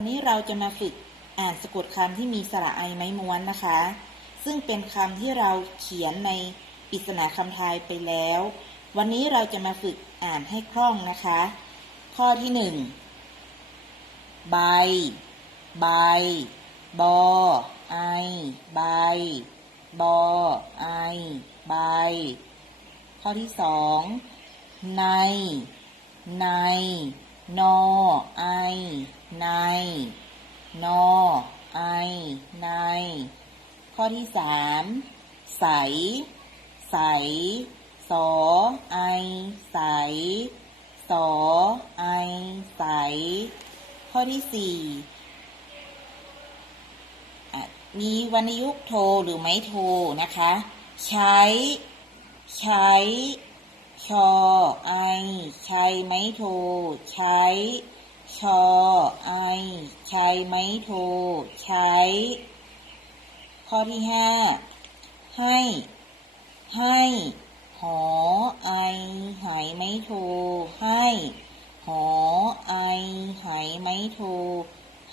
วันนี้เราจะมาฝึกอ่านสะกดคำที่มีสระไอไม้ม้วนนะคะ ซึ่งเป็นคำที่เราเขียนในปริศนาคำทายไปแล้ว วันนี้เราจะมาฝึกอ่านให้คล่องนะคะ ข้อที่หนึ่งใบ ใบ บอ ไอ ใบ บอ ไอ ใบ ข้อที่สองใน ใน นอ ไอ ใน นอไอ ใน ข้อที่สามใส ใส สอไอ ใส สอไอ ใส ข้อที่สี่มีวรรณยุกต์โทหรือไม่โทนะคะ ใช้ ใช้ชอไอ ใช้ไม้โท ใช้ ชอไอ ใช้ไม้โท ใช้ ข้อที่ห้าให้ ให้หอไอ หายไม้โท ให้หอไอ หายไม้โท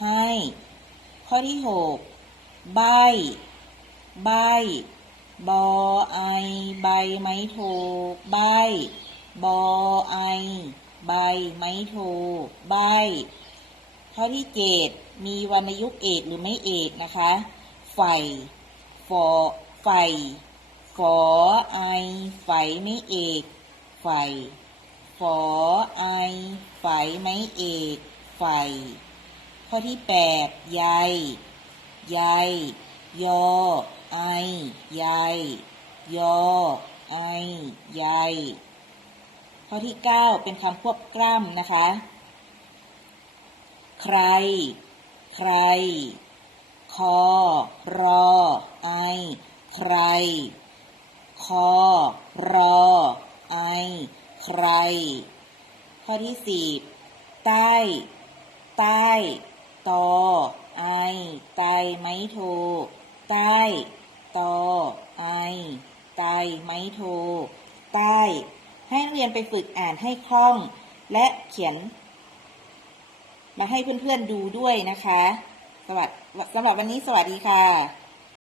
ให้ ข้อที่หกใบ ใบบอไอ ใบไม้โท ใบบอไอ ใบ ไม้โท ใบ ข้อที่เจ็ดมีวรรณยุกต์เอกหรือไม่เอกนะคะไฟฟอไฟฝอไอไฟไม่เอกไฟฝอไอไฟไม่เอกไฟข้อที่แปดใยใยยอไอใยยอไอใย ข้อที่เก้าเป็นคำควบกล้ำนะคะ ใคร ใคร คอ รอ ไอ ใคร คอ รอ ไอ ใคร ข้อที่สิบใต้ ใต้ ตอ ไอ ไตไม้โท ใต้ ตอ ไอ ไตไม้โท ใต้ ให้นักเรียนไปฝึกอ่านให้คล่อง และเขียน มาให้เพื่อนๆดูด้วยนะคะ สวัสดีสำหรับวันนี้สวัสดีค่ะ